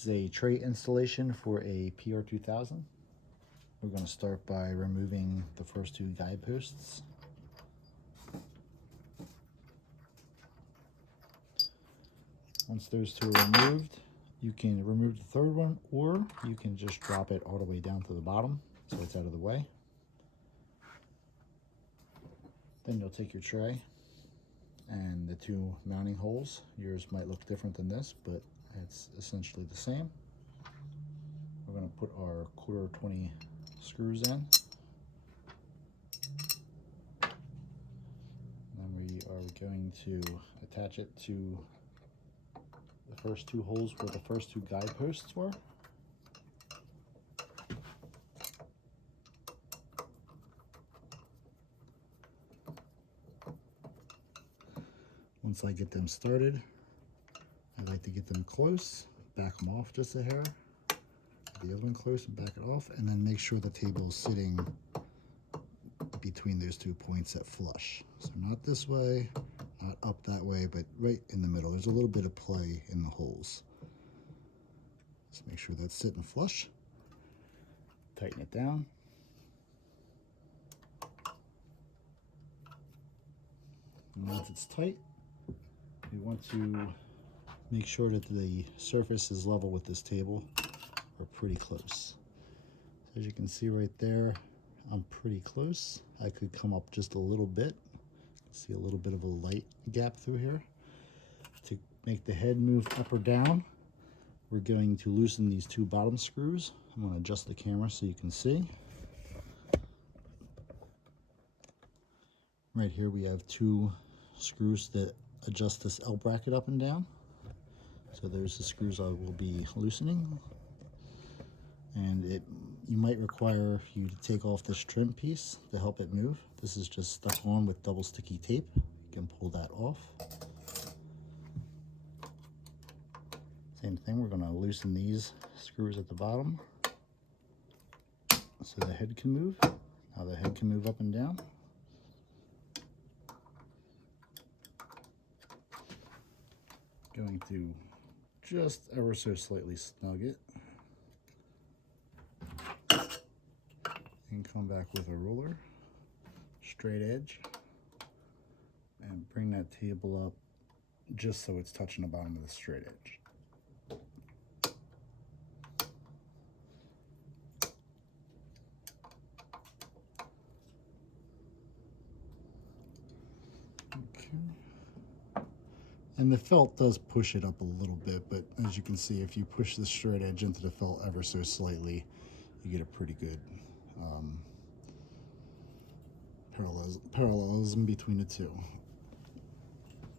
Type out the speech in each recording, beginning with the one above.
This is a tray installation for a PR2000. We're going to start by removing the first two guide posts. Once those two are removed, you can remove the third one, or you can just drop it all the way down to the bottom so it's out of the way. Then you'll take your tray and the two mounting holes. Yours might look different than this, but it's essentially the same. We're going to put our 1/4-20 screws in. Then we are going to attach it to the first two holes where the first two guide posts were. Once I get them started, I like to get them close, back them off just a hair, the other one close and back it off, and then make sure the table is sitting between those 2 points at flush. So not this way, not up that way, but right in the middle. There's a little bit of play in the holes. Just make sure that's sitting flush. Tighten it down. And once it's tight, we want to make sure that the surface is level with this table, or pretty close. So as you can see right there, I'm pretty close. I could come up just a little bit. See a little bit of a light gap through here. To make the head move up or down, we're going to loosen these two bottom screws. I'm going to adjust the camera so you can see. Right here we have two screws that adjust this L bracket up and down. So there's the screws I will be loosening. And you might require you to take off this trim piece to help it move. This is just stuck on with double sticky tape. You can pull that off. Same thing, we're going to loosen these screws at the bottom so the head can move. Now the head can move up and down. Going to just ever so slightly snug it. And come back with a ruler, straight edge, and bring that table up just so it's touching the bottom of the straight edge. Okay. And the felt does push it up a little bit, but as you can see, if you push the straight edge into the felt ever so slightly, you get a pretty good parallelism between the two.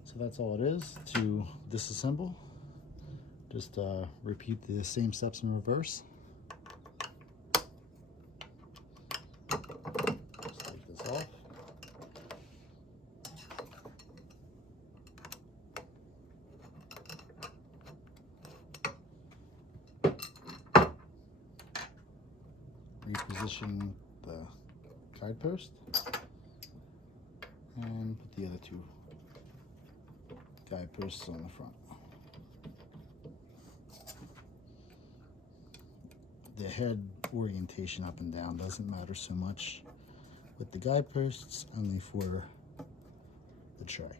So that's all it is to disassemble. Just repeat the same steps in reverse. Just take this off. Reposition the guide post and put the other two guide posts on the front. The head orientation up and down doesn't matter so much with the guide posts, only for the tray.